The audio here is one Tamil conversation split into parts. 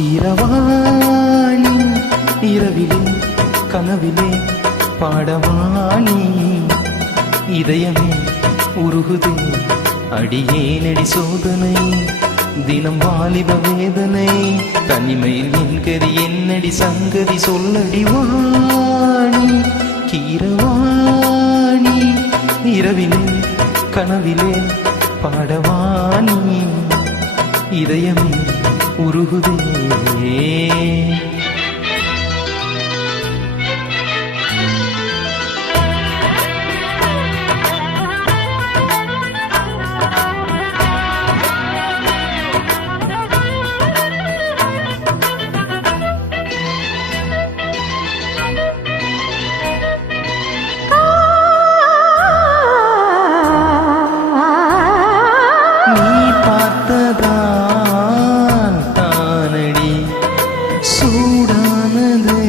இரவாணி இரவிலே கனவிலே பாடவாணி இதயமே உருகுதே அடியேனடி சோதனை தினம் வாலிப வேதனை தனிமையில் என் கதி என்னடி சங்கதி சொல்லடி வாணி கீரவாணி இரவிலே கனவிலே பாடவாணி இதயமே உருகுதே சூடானதே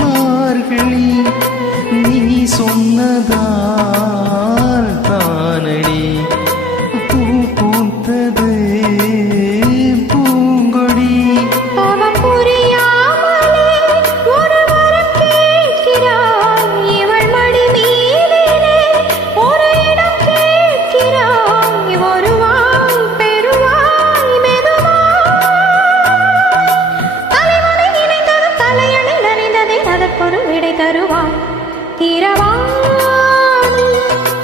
மார்கழி நீ சொன்னதால் தானடி பூ பூத்தது பூங்கொடி அவன் புரியாமலே ஒரு வரம் கேட்கிறான் இவள் மடி மீதிலே ஒரு இடம் கேட்கிறான் வருவாய் பெறுவாய் அதற்கொரு விடை தருவான் இரவாணி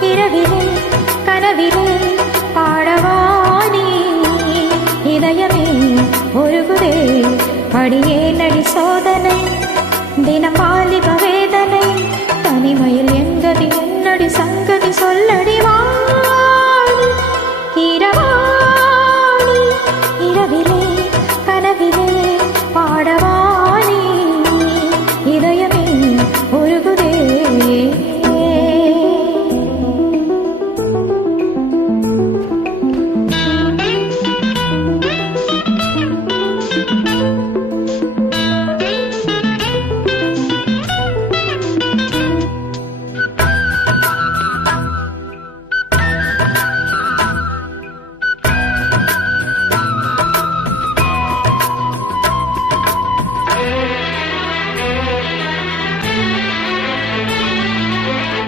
இரவிலே கனவிலே பாடவாணி இதயமே உருகுதே அடியேனடி சோதனை தினம் வாலிப வேதனை தனிமையில் எங்கதி என்னடி சங்கதி சொல்லடி வாணி இரவாணி இரவிலே கனவிலே பாடவாணி இதயமே உருகுதே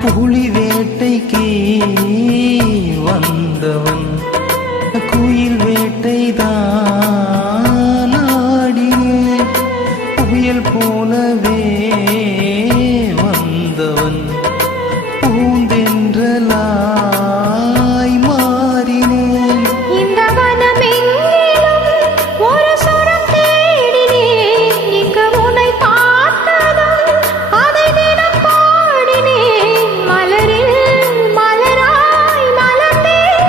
புலி வேட்டைக்கு வந்தவன் குயில் வேட்டைதான் ஆடினேன் புயல் போலவே வந்தவன் பூந்தென்றலாய் மாறினேன் இந்த வனமெங்கிலும் ஒரு சுரம் தேடினேன் இங்கு உன்னை பார்த்ததும் அதை தினம் பாடினேன் மலரில் மலராய் மலர்ந்தேன்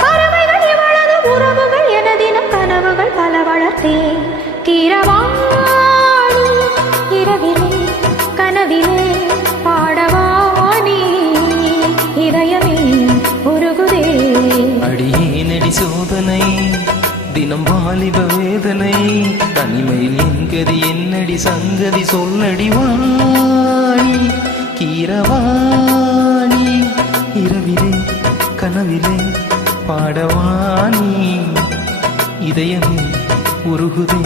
பறவைகள் இவளது உறவுகள் என தினம் கனவுகள் பல வளர்த்தேன் கீரவாணி இரவிலே கனவிலே பாடவாணி இதயமே உருகுதே அடியேனடி சோதனை தினம் வாலிப வேதனை தனிமையில் என் கதி என்னடி சங்கதி சொல்லடி வாணி கீரவாணி இரவிலே கனவிலே பாடவாணி இதயமே உருகுதே